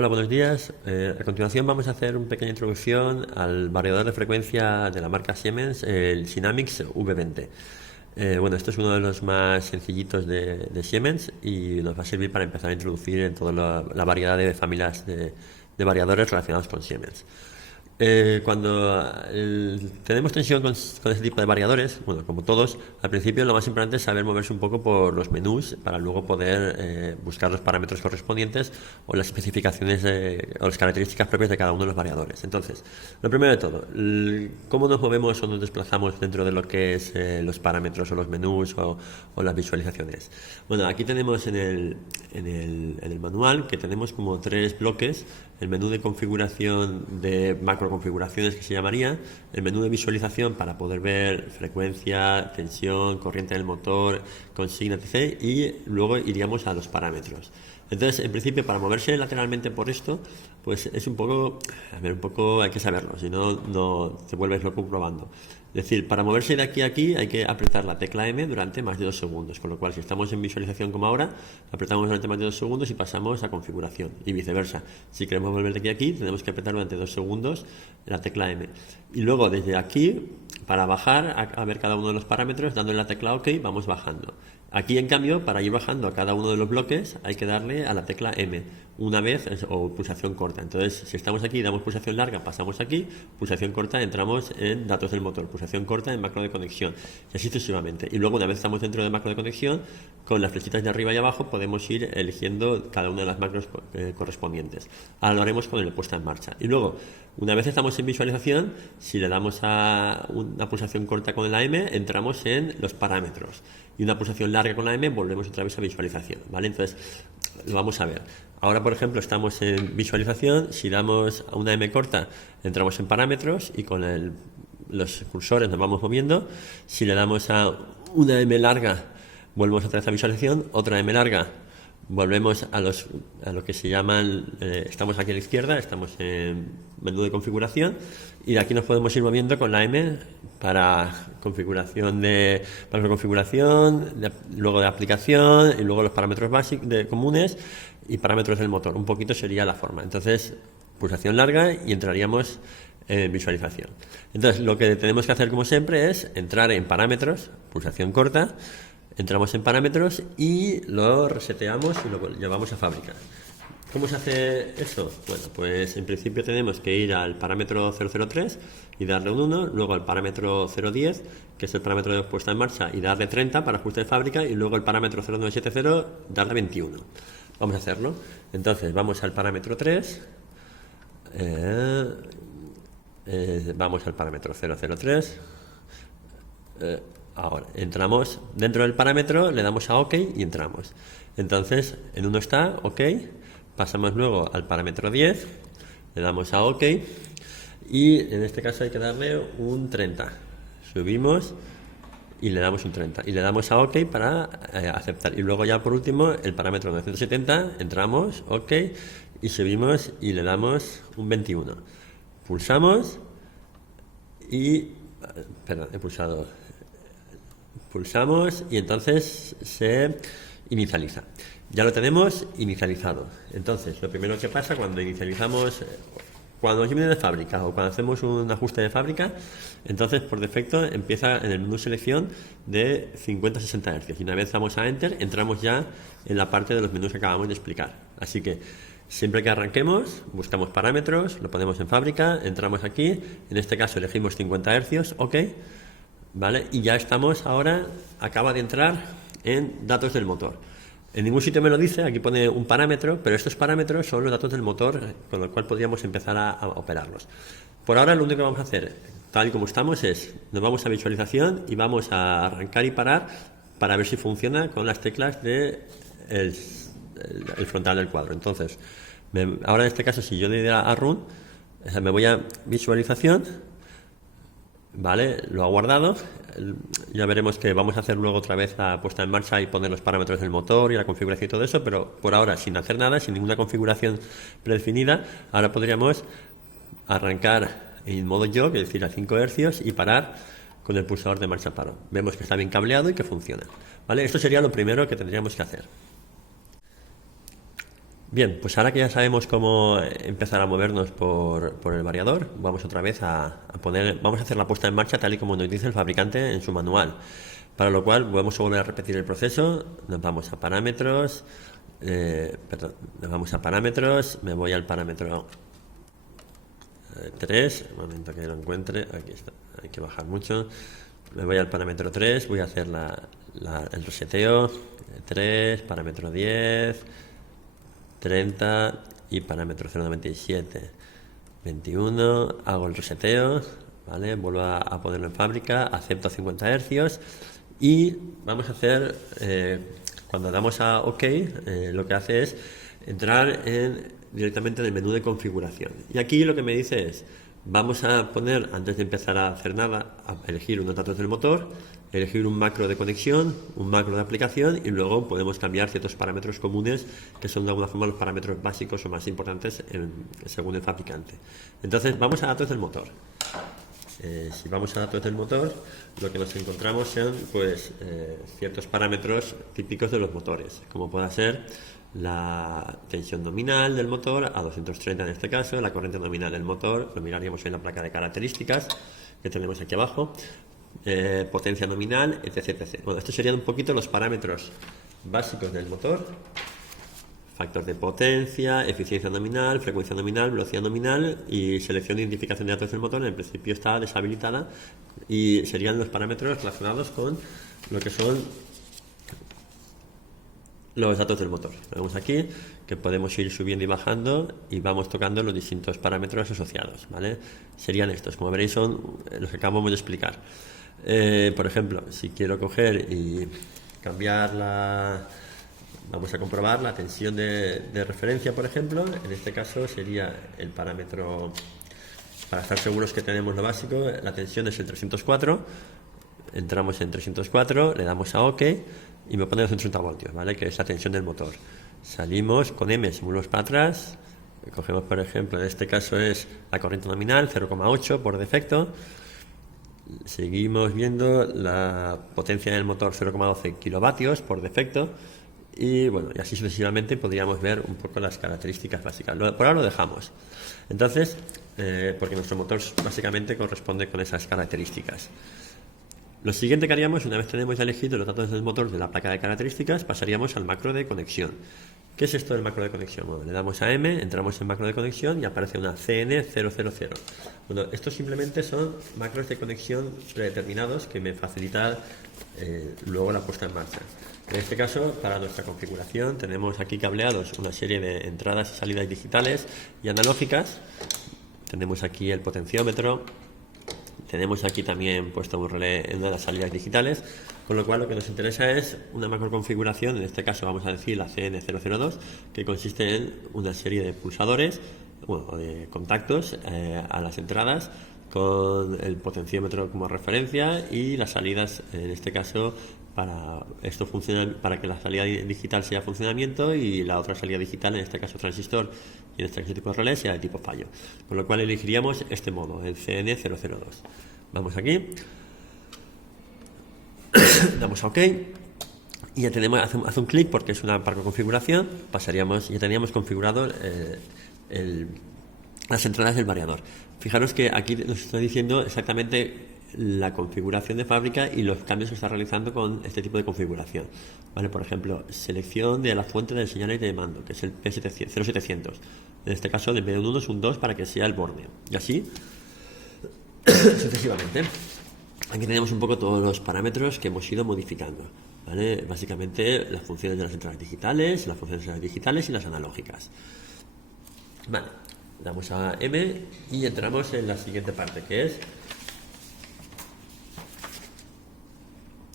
Hola, buenos días. A continuación vamos a hacer una pequeña introducción al variador de frecuencia de la marca Siemens, el Synamics V20. Bueno, esto es uno de los más sencillitos de Siemens y nos va a servir para empezar a introducir en toda la variedad de familias de variadores relacionados con Siemens. Cuando tenemos tensión con este tipo de variadores, bueno, como todos, al principio lo más importante es saber moverse un poco por los menús para luego poder buscar los parámetros correspondientes o las especificaciones o las características propias de cada uno de los variadores. Entonces, lo primero de todo, cómo nos movemos o nos desplazamos dentro de lo que es los parámetros o los menús o las visualizaciones. Bueno, aquí tenemos en el manual que tenemos como tres bloques: el menú de configuración de macroconfiguraciones, que se llamaría, el menú de visualización para poder ver frecuencia, tensión, corriente del motor, consigna, etc. Y luego iríamos a los parámetros. Entonces, en principio, para moverse lateralmente por esto, pues es un poco hay que saberlo, si no, no te vuelves loco probando. Es decir, para moverse de aquí a aquí hay que apretar la tecla M durante más de 2 segundos, con lo cual si estamos en visualización como ahora, apretamos durante más de 2 segundos y pasamos a configuración, y viceversa. Si queremos volver de aquí a aquí, tenemos que apretar durante 2 segundos la tecla M. Y luego desde aquí, para bajar a ver cada uno de los parámetros, dándole la tecla OK, vamos bajando. Aquí, en cambio, para ir bajando a cada uno de los bloques hay que darle a la tecla M una vez o pulsación corta. Entonces, si estamos aquí y damos pulsación larga, pasamos aquí, pulsación corta, entramos en datos del motor, pulsación corta en macro de conexión, y así sucesivamente. Y luego, una vez estamos dentro de macro de conexión, con las flechitas de arriba y abajo podemos ir eligiendo cada una de las macros correspondientes. Ahora lo haremos con el puesta en marcha. Y luego, una vez estamos en visualización, si le damos a una pulsación corta con la M, entramos en los parámetros. Y una pulsación larga con la M, volvemos otra vez a visualización, ¿vale? Entonces, lo vamos a ver. Ahora, por ejemplo, estamos en visualización. Si damos a una M corta, entramos en parámetros y con los cursores nos vamos moviendo. Si le damos a una M larga, volvemos otra vez a visualización. Otra M larga, volvemos a lo que se llaman, estamos aquí a la izquierda, estamos en menú de configuración, y de aquí nos podemos ir moviendo con la M para configuración luego de aplicación, y luego los parámetros básicos comunes y parámetros del motor. Un poquito sería la forma. Entonces, pulsación larga y entraríamos en visualización. Entonces, lo que tenemos que hacer, como siempre, es entrar en parámetros, pulsación corta. Entramos en parámetros y lo reseteamos y lo llevamos a fábrica. ¿Cómo se hace eso? Bueno, pues en principio tenemos que ir al parámetro 003 y darle un 1, luego al parámetro 010, que es el parámetro de puesta en marcha, y darle 30 para ajuste de fábrica, y luego el parámetro 0970, darle 21. Vamos a hacerlo. Entonces vamos al parámetro 3, vamos al parámetro 003, ahora entramos dentro del parámetro, le damos a OK y entramos. Entonces en uno está OK, pasamos luego al parámetro 10, le damos a OK y en este caso hay que darle un 30. Subimos y le damos un 30 y le damos a OK para aceptar. Y luego ya por último el parámetro 970, entramos, OK, y subimos y le damos un 21. Pulsamos y perdón, he pulsado. Pulsamos y entonces se inicializa. Ya lo tenemos inicializado. Entonces, lo primero que pasa cuando inicializamos, cuando viene de fábrica o cuando hacemos un ajuste de fábrica, entonces por defecto empieza en el menú selección de 50-60 Hz. Y una vez damos a Enter, entramos ya en la parte de los menús que acabamos de explicar. Así que siempre que arranquemos, buscamos parámetros, lo ponemos en fábrica, entramos aquí, en este caso elegimos 50 Hz, OK. ¿Vale? Y ya estamos ahora, acaba de entrar en datos del motor. En ningún sitio me lo dice, aquí pone un parámetro, pero estos parámetros son los datos del motor con los cuales podríamos empezar a operarlos. Por ahora lo único que vamos a hacer, tal y como estamos, es nos vamos a visualización y vamos a arrancar y parar para ver si funciona con las teclas de el frontal del cuadro. Entonces, ahora en este caso, si yo le diera a Run, me voy a visualización. Vale, lo ha guardado. Ya veremos que vamos a hacer luego otra vez la puesta en marcha y poner los parámetros del motor y la configuración y todo eso, pero por ahora sin hacer nada, sin ninguna configuración predefinida. Ahora podríamos arrancar en modo jog, es decir, a 5 Hz, y parar con el pulsador de marcha paro. Vemos que está bien cableado y que funciona. ¿Vale? Esto sería lo primero que tendríamos que hacer. Bien, pues ahora que ya sabemos cómo empezar a movernos por el variador, vamos otra vez vamos a hacer la puesta en marcha tal y como nos dice el fabricante en su manual. Para lo cual vamos a volver a repetir el proceso, nos vamos a parámetros, me voy al parámetro 3, un momento que lo encuentre, aquí está, hay que bajar mucho, me voy al parámetro 3, voy a hacer el reseteo, 3, parámetro 10, 30 y parámetro 0.97, 21, hago el reseteo, ¿vale? Vuelvo a ponerlo en fábrica, acepto a 50 Hz y vamos a hacer, cuando damos a OK, lo que hace es entrar directamente en el menú de configuración. Y aquí lo que me dice es, vamos a poner, antes de empezar a hacer nada, a elegir unos datos del motor, elegir un macro de conexión, un macro de aplicación y luego podemos cambiar ciertos parámetros comunes que son de alguna forma los parámetros básicos o más importantes según el fabricante. Entonces vamos a datos del motor. Si vamos a datos del motor, lo que nos encontramos son ciertos parámetros típicos de los motores, como pueda ser la tensión nominal del motor a 230 en este caso, la corriente nominal del motor, lo miraríamos en la placa de características que tenemos aquí abajo, potencia nominal, etc. Bueno, estos serían un poquito los parámetros básicos del motor: factor de potencia, eficiencia nominal, frecuencia nominal, velocidad nominal y selección de identificación de datos del motor. En principio está deshabilitada y serían los parámetros relacionados con lo que son los datos del motor. Vemos aquí que podemos ir subiendo y bajando y vamos tocando los distintos parámetros asociados, ¿vale? Serían estos, como veréis son los que acabamos de explicar. Por ejemplo, si quiero coger y cambiar vamos a comprobar la tensión de referencia, por ejemplo. En este caso sería el parámetro, para estar seguros que tenemos lo básico, la tensión es el 304, entramos en 304, le damos a OK y me pone 230 voltios, ¿vale? Que es la tensión del motor. Salimos con M, seguimos para atrás, cogemos por ejemplo, en este caso es la corriente nominal, 0,8 por defecto. Seguimos viendo la potencia del motor, 0,12 kilovatios por defecto. Y bueno, y así sucesivamente podríamos ver un poco las características básicas. Por ahora lo dejamos. Entonces, porque nuestro motor básicamente corresponde con esas características. Lo siguiente que haríamos, una vez tenemos ya elegido los datos del motor de la placa de características, pasaríamos al macro de conexión. ¿Qué es esto del macro de conexión? Bueno, le damos a M, entramos en macro de conexión y aparece una CN000. Bueno, estos simplemente son macros de conexión predeterminados que me facilitan luego la puesta en marcha. En este caso, para nuestra configuración, tenemos aquí cableados una serie de entradas y salidas digitales y analógicas. Tenemos aquí el potenciómetro. Tenemos aquí también puesto un relé en una de las salidas digitales, con lo cual lo que nos interesa es una macro configuración, en este caso vamos a decir la CN002, que consiste en una serie de pulsadores, bueno, de contactos a las entradas, con el potenciómetro como referencia y las salidas, en este caso, para que la salida digital sea funcionamiento y la otra salida digital, en este caso transistor y en este caso tipo de relé, sea de tipo fallo. Con lo cual elegiríamos este modo, el CN002. Vamos aquí, damos a OK y ya tenemos, hace un clic porque es una macro configuración, ya teníamos configurado las entradas del variador. Fijaros que aquí nos está diciendo exactamente la configuración de fábrica y los cambios que está realizando con este tipo de configuración, ¿vale? Por ejemplo, selección de la fuente del señal de mando, que es el P0700. En este caso, en vez de un 1 es un 2 para que sea el borde. Y así sucesivamente. Aquí tenemos un poco todos los parámetros que hemos ido modificando, ¿vale? Básicamente las funciones de las entradas digitales, las funciones de las digitales y las analógicas. Vale, damos a M y entramos en la siguiente parte, que es: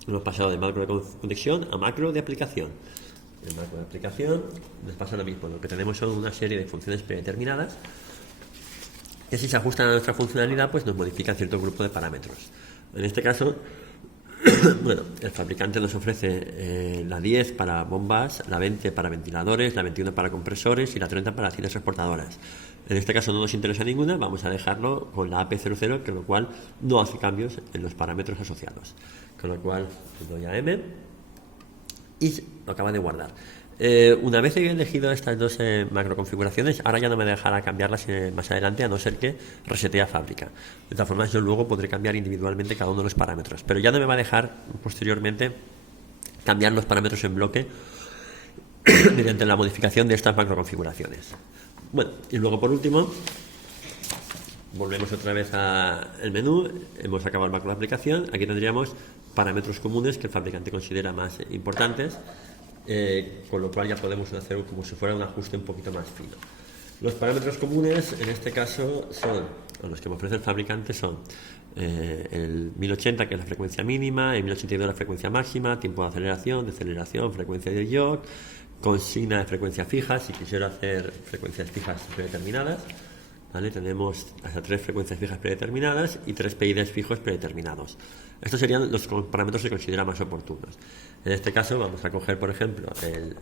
hemos pasado de macro de conexión a macro de aplicación. En macro de aplicación nos pasa lo mismo. Lo que tenemos son una serie de funciones predeterminadas que, si se ajustan a nuestra funcionalidad, pues nos modifican cierto grupo de parámetros. En este caso, bueno, el fabricante nos ofrece la 10 para bombas, la 20 para ventiladores, la 21 para compresores y la 30 para cintas transportadoras. En este caso no nos interesa ninguna, vamos a dejarlo con la AP00, con lo cual no hace cambios en los parámetros asociados. Con lo cual le doy a M y lo acaba de guardar. Una vez he elegido estas dos macro configuraciones, ahora ya no me dejará cambiarlas más adelante, a no ser que resetee a fábrica. De todas formas, yo luego podré cambiar individualmente cada uno de los parámetros, pero ya no me va a dejar posteriormente cambiar los parámetros en bloque mediante la modificación de estas macro configuraciones. Bueno, y luego por último, volvemos otra vez al menú, hemos acabado el macro de aplicación, aquí tendríamos parámetros comunes que el fabricante considera más importantes, con lo cual ya podemos hacer como si fuera un ajuste un poquito más fino. Los parámetros comunes en este caso son, o los que me ofrece el fabricante son el 1080, que es la frecuencia mínima, el 1082 la frecuencia máxima, tiempo de aceleración, deceleración, frecuencia de jog, consigna de frecuencia fija, si quisiera hacer frecuencias fijas predeterminadas, ¿vale? Tenemos hasta 3 frecuencias fijas predeterminadas y 3 PIDs fijos predeterminados. Estos serían los parámetros que considera más oportunos. En este caso vamos a coger, por ejemplo, el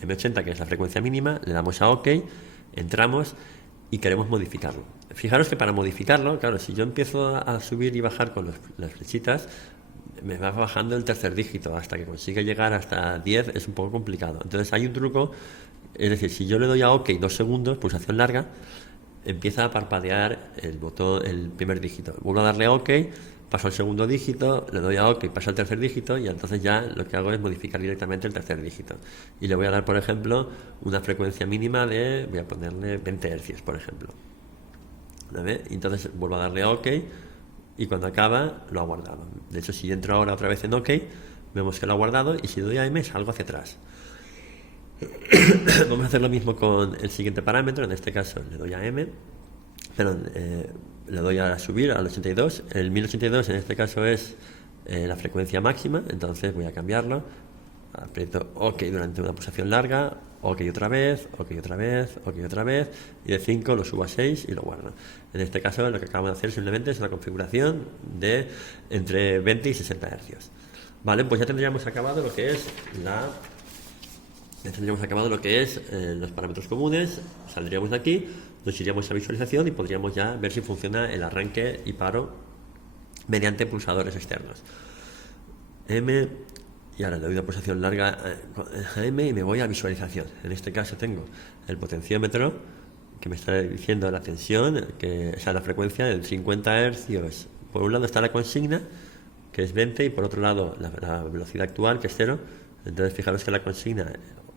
M80, que es la frecuencia mínima, le damos a OK, entramos y queremos modificarlo. Fijaros que para modificarlo, claro, si yo empiezo a subir y bajar con las flechitas, me va bajando el tercer dígito hasta que consiga llegar hasta 10, es un poco complicado. Entonces hay un truco, es decir, si yo le doy a OK 2 segundos, pulsación larga, empieza a parpadear el botón, el primer dígito. Vuelvo a darle a OK, paso al segundo dígito, le doy a OK, paso al tercer dígito y entonces ya lo que hago es modificar directamente el tercer dígito. Y le voy a dar, por ejemplo, una frecuencia mínima de, voy a ponerle 20 Hz, por ejemplo. ¿Vale? Entonces vuelvo a darle a OK y cuando acaba lo ha guardado. De hecho, si entro ahora otra vez en OK, vemos que lo ha guardado y si doy a M salgo hacia atrás. Vamos a hacer lo mismo con el siguiente parámetro, en este caso le doy a M, le doy a subir al 82, el 1082 en este caso es la frecuencia máxima, entonces voy a cambiarlo, aprieto OK durante una pulsación larga, OK otra vez, OK otra vez, OK otra vez, y de 5 lo subo a 6 y lo guardo. En este caso lo que acabamos de hacer simplemente es una configuración de entre 20 y 60 Hz. Vale, pues ya tendríamos acabado lo que es los parámetros comunes. Saldríamos de aquí, nos iríamos a visualización y podríamos ya ver si funciona el arranque y paro mediante pulsadores externos. M, y ahora le doy una pulsación larga a M y me voy a visualización. En este caso tengo el potenciómetro que me está diciendo la tensión, que es la frecuencia de 50 Hz. Por un lado está la consigna, que es 20, y por otro lado la velocidad actual, que es 0. Entonces fijaros que la consigna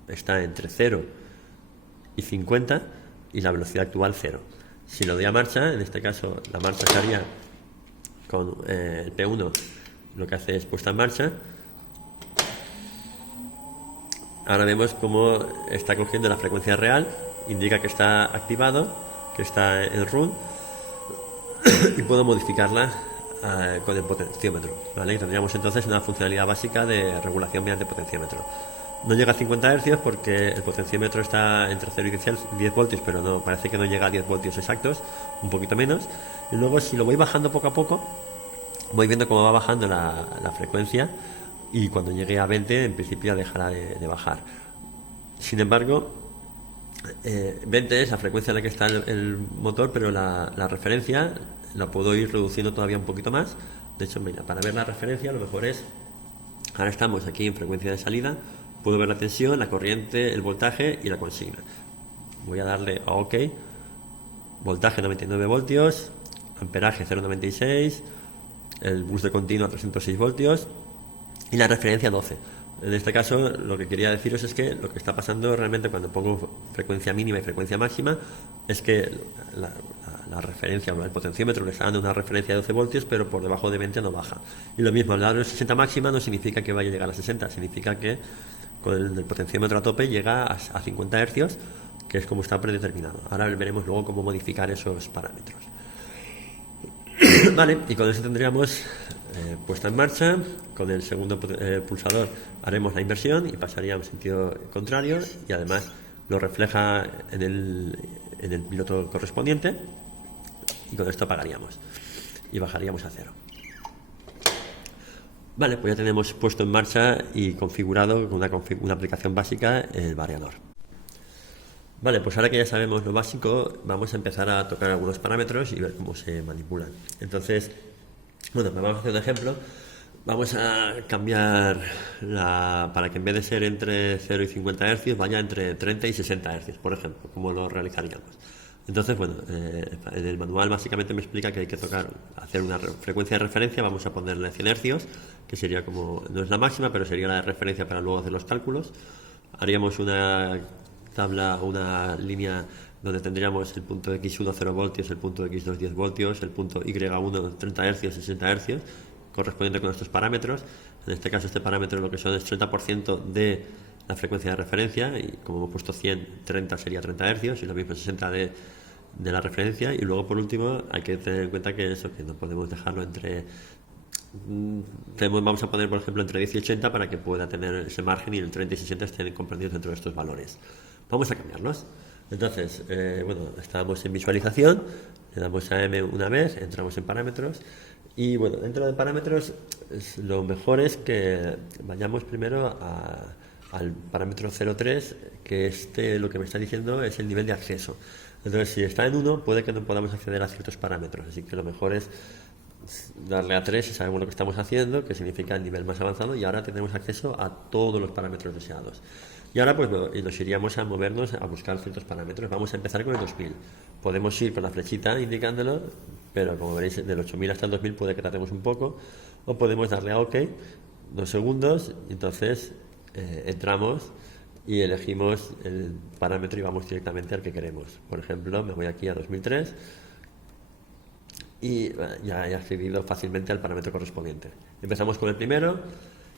está entre 0 y 50 y la velocidad actual 0. Si lo doy a marcha, en este caso la marcha estaría con el P1, lo que hace es puesta en marcha. Ahora vemos cómo está cogiendo la frecuencia real, indica que está activado, que está en run, y puedo modificarla con el potenciómetro, ¿vale? Y tendríamos entonces una funcionalidad básica de regulación mediante potenciómetro. No llega a 50 Hz porque el potenciómetro está entre 0 y 10 voltios, pero no, parece que no llega a 10 voltios exactos, un poquito menos. Y luego, si lo voy bajando poco a poco, voy viendo cómo va bajando la frecuencia, y cuando llegue a 20 en principio ya dejará de bajar. Sin embargo, 20 es la frecuencia en la que está el motor, pero la referencia la puedo ir reduciendo todavía un poquito más. De hecho, mira, para ver la referencia lo mejor es, ahora estamos aquí en frecuencia de salida, puedo ver la tensión, la corriente, el voltaje y la consigna. Voy a darle a OK, voltaje 99 voltios, amperaje 0,96, el bus de continuo a 306 voltios y la referencia 12. En este caso, lo que quería deciros es que lo que está pasando realmente cuando pongo frecuencia mínima y frecuencia máxima es que la referencia, el potenciómetro le está dando una referencia de 12 voltios, pero por debajo de 20 no baja. Y lo mismo, al dar 60 máxima no significa que vaya a llegar a 60, significa que con el potenciómetro a tope llega a 50 Hz, que es como está predeterminado. Ahora veremos luego cómo modificar esos parámetros. Vale, y con eso tendríamos puesta en marcha. Con el segundo pulsador haremos la inversión y pasaría en sentido contrario, y además lo refleja en el piloto correspondiente, y con esto apagaríamos y bajaríamos a 0. Vale, pues ya tenemos puesto en marcha y configurado con una aplicación básica el variador. Vale, pues ahora que ya sabemos lo básico, vamos a empezar a tocar algunos parámetros y ver cómo se manipulan. Entonces, bueno, vamos a hacer un ejemplo Vamos a cambiar para que en vez de ser entre 0 y 50 Hz vaya entre 30 y 60 Hz, por ejemplo, como lo realizaríamos. Entonces, bueno, en el manual básicamente me explica que hay que hacer una frecuencia de referencia, vamos a ponerle 100 Hz, que sería como, no es la máxima, pero sería la de referencia para luego hacer los cálculos. Haríamos una tabla, una línea donde tendríamos el punto X1 0 voltios, el punto X2 10 voltios, el punto Y1 30 Hz, 60 Hz, correspondiente con estos parámetros. En este caso este parámetro lo que son es 30% de la frecuencia de referencia, y como hemos puesto 100, 30 sería 30 Hz y lo mismo 60 de la referencia. Y luego por último hay que tener en cuenta que eso, que no podemos dejarlo entre vamos a poner por ejemplo entre 10 y 80 para que pueda tener ese margen y el 30 y 60 estén comprendidos dentro de estos valores. Vamos a cambiarlos. Entonces, bueno, estábamos en visualización, le damos a M una vez, entramos en parámetros y bueno, dentro de parámetros lo mejor es que vayamos primero al parámetro 0,3, que lo que me está diciendo es el nivel de acceso. Entonces, si está en 1, puede que no podamos acceder a ciertos parámetros, así que lo mejor es darle a 3 y sabemos lo que estamos haciendo, que significa el nivel más avanzado, y ahora tenemos acceso a todos los parámetros deseados. Y ahora pues nos iríamos a movernos a buscar ciertos parámetros. Vamos a empezar con el 2000. Podemos ir con la flechita indicándolo, pero como veréis del 8000 hasta el 2000 puede que tardemos un poco, o podemos darle a OK 2 segundos, y entonces entramos y elegimos el parámetro y vamos directamente al que queremos. Por ejemplo, me voy aquí a 2003 y ya he accedido fácilmente al parámetro correspondiente. Empezamos con el primero,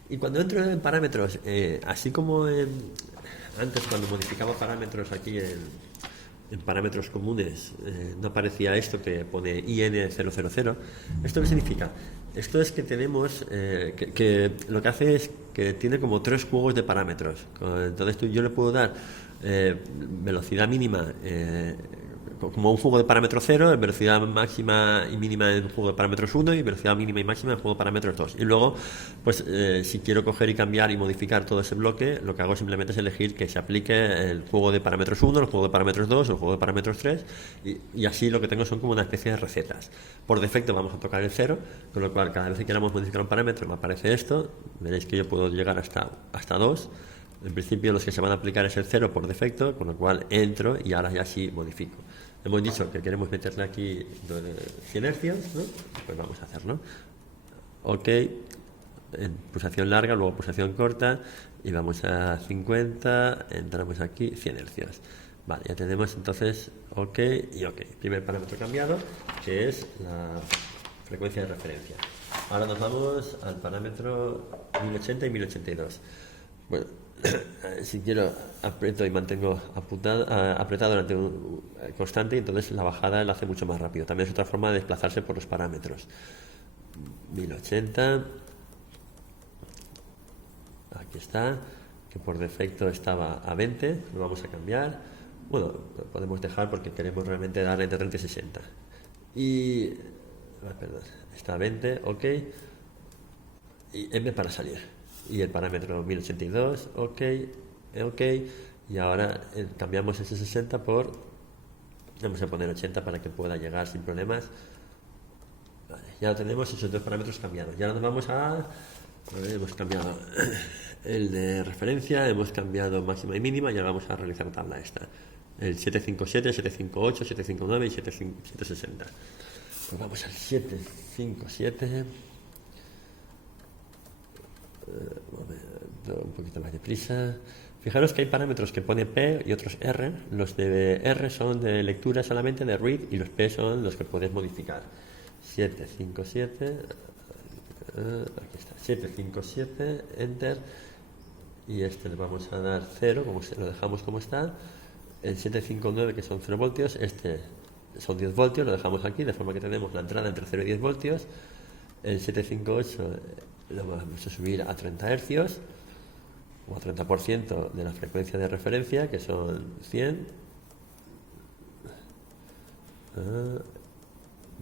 y cuando entro en parámetros, así como antes cuando modificaba parámetros aquí en parámetros comunes, no aparecía esto que pone IN000. ¿Esto qué significa? Esto es que tenemos, que lo que hace es que tiene como 3 juegos de parámetros. Entonces yo le puedo dar velocidad mínima como un juego de parámetros 0, velocidad máxima y mínima en un juego de parámetros 1 y velocidad mínima y máxima en juego de parámetros 2. Y luego, pues si quiero coger y cambiar y modificar todo ese bloque, lo que hago simplemente es elegir que se aplique el juego de parámetros 1, el juego de parámetros 2, el juego de parámetros 3, y así lo que tengo son como una especie de recetas. Por defecto vamos a tocar el 0, con lo cual cada vez que queramos modificar un parámetro me aparece esto. Veréis que yo puedo llegar hasta 2. En principio los que se van a aplicar es el 0 por defecto, con lo cual entro y ahora ya sí modifico. Hemos dicho que queremos meterle aquí 100 hercios, ¿no? Pues vamos a hacerlo. OK, en pulsación larga, luego pulsación corta, y vamos a 50, entramos aquí, 100 hercios. Vale, ya tenemos entonces OK y OK. Primer parámetro cambiado, que es la frecuencia de referencia. Ahora nos vamos al parámetro 1080 y 1082. Bueno, si quiero aprieto y mantengo apretado durante un constante, entonces la bajada la hace mucho más rápido. También es otra forma de desplazarse por los parámetros. 1080, aquí está, que por defecto estaba a 20, lo vamos a cambiar. Bueno, lo podemos dejar porque queremos realmente darle entre 30 y 60. Y perdón, está a 20, OK, y M para salir. Y el parámetro 1082, OK, OK, y ahora cambiamos ese 60 por, vamos a poner 80 para que pueda llegar sin problemas. Vale, ya tenemos esos dos parámetros cambiados. Y ahora nos vamos hemos cambiado el de referencia, hemos cambiado máxima y mínima, y ahora vamos a realizar la tabla esta. El 757, 758, 759 y 760. Pues vamos al 757. Un poquito más deprisa. Fijaros que hay parámetros que pone P y otros R. Los de R son de lectura solamente, de read, y los P son los que puedes modificar. 757, aquí está, 757, enter, y este le vamos a dar 0, lo dejamos como está. El 759, que son 0 voltios, este son 10 voltios, lo dejamos aquí, de forma que tenemos la entrada entre 0 y 10 voltios. El 758 lo vamos a subir a 30 hercios, o a 30% de la frecuencia de referencia, que son 100,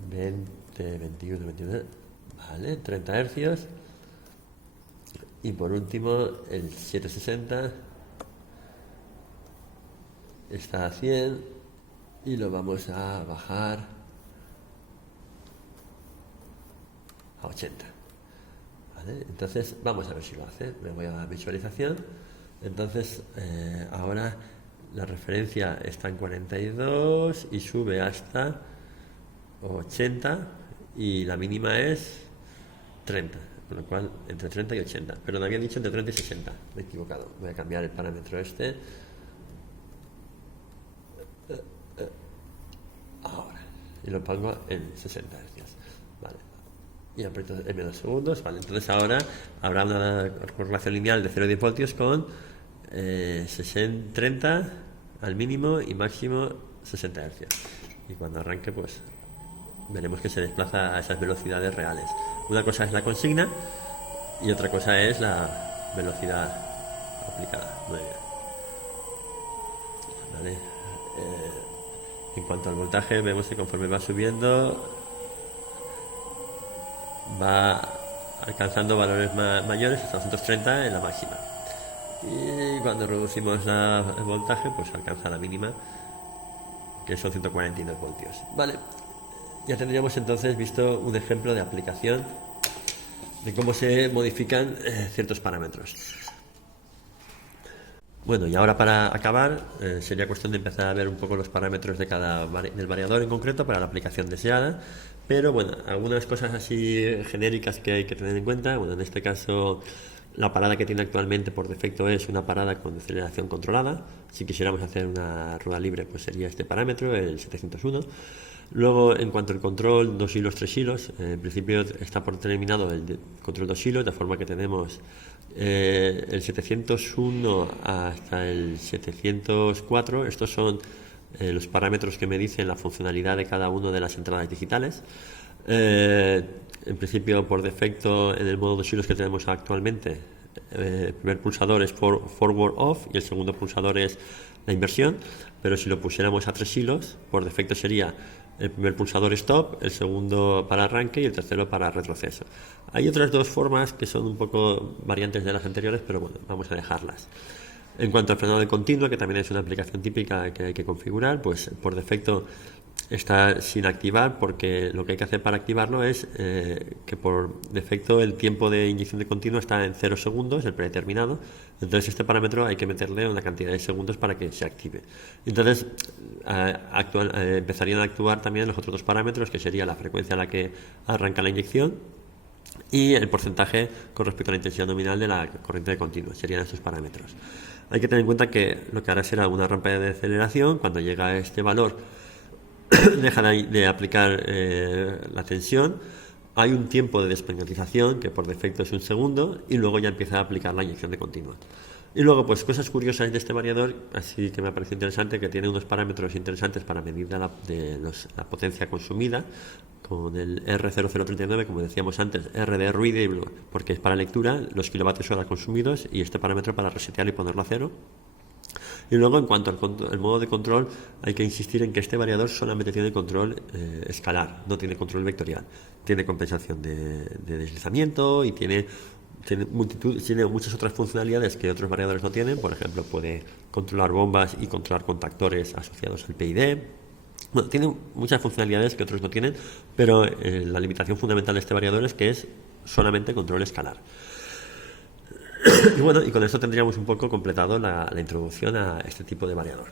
20, 21, 22, vale, 30 hercios. Y por último el 760 está a 100 y lo vamos a bajar a 80. ¿vale? Entonces vamos a ver si lo hace. Me voy a visualización. Entonces ahora la referencia está en 42 y sube hasta 80 y la mínima es 30, con lo cual entre 30 y 80, pero me había dicho entre 30 y 60, me he equivocado. Voy a cambiar el parámetro este ahora y lo pongo en 60 Hz, vale, y aprieto M2 segundos, vale. Entonces ahora habrá una correlación lineal de 0 a 10 voltios con 30 al mínimo y máximo 60 Hz, y cuando arranque pues veremos que se desplaza a esas velocidades reales. Una cosa es la consigna y otra cosa es la velocidad aplicada. Muy bien. Vale. En cuanto al voltaje, vemos que conforme va subiendo va alcanzando valores mayores hasta 230 en la máxima, y cuando reducimos el voltaje pues alcanza la mínima, que son 142 voltios. Vale, ya tendríamos entonces visto un ejemplo de aplicación de cómo se modifican ciertos parámetros. Bueno, y ahora para acabar sería cuestión de empezar a ver un poco los parámetros de del variador en concreto para la aplicación deseada, pero bueno, algunas cosas así genéricas que hay que tener en cuenta. Bueno, en este caso la parada que tiene actualmente por defecto es una parada con aceleración controlada. Si quisiéramos hacer una rueda libre pues sería este parámetro, el 701. Luego, en cuanto al control 2 hilos, 3 hilos, en principio está por terminado el control 2 hilos, de forma que tenemos el 701 hasta el 704. Estos son los parámetros que me dicen la funcionalidad de cada una de las entradas digitales. En principio, por defecto, en el modo 2 hilos que tenemos actualmente, el primer pulsador es forward off y el segundo pulsador es la inversión, pero si lo pusiéramos a 3 hilos, por defecto sería el primer pulsador stop, el segundo para arranque y el tercero para retroceso. Hay otras dos formas que son un poco variantes de las anteriores, pero bueno, vamos a dejarlas. En cuanto al frenado de continuo, que también es una aplicación típica que hay que configurar, pues por defecto está sin activar, porque lo que hay que hacer para activarlo es que por defecto el tiempo de inyección de continuo está en 0 segundos, el predeterminado. Entonces este parámetro hay que meterle una cantidad de segundos para que se active. Entonces empezarían a actuar también los otros dos parámetros, que sería la frecuencia a la que arranca la inyección y el porcentaje con respecto a la intensidad nominal de la corriente de continuo. Serían estos parámetros. Hay que tener en cuenta que lo que hará será una rampa de aceleración. Cuando llega a este valor deja de aplicar la tensión. Hay un tiempo de desmagnetización que por defecto es 1 segundo y luego ya empieza a aplicar la inyección de continua. Y luego, pues cosas curiosas de este variador, así que me parece interesante, que tiene unos parámetros interesantes para medir la potencia consumida, con el R0039, como decíamos antes, R de ruido, porque es para lectura, los kilovatios hora consumidos, y este parámetro para resetear y ponerlo a cero. Y luego, en cuanto al modo de control, hay que insistir en que este variador solamente tiene control escalar, no tiene control vectorial. Tiene compensación de deslizamiento y tiene muchas otras funcionalidades que otros variadores no tienen. Por ejemplo, puede controlar bombas y controlar contactores asociados al PID. Bueno, tiene muchas funcionalidades que otros no tienen, pero la limitación fundamental de este variador es que es solamente control escalar. Y bueno, y con esto tendríamos un poco completado la introducción a este tipo de variador.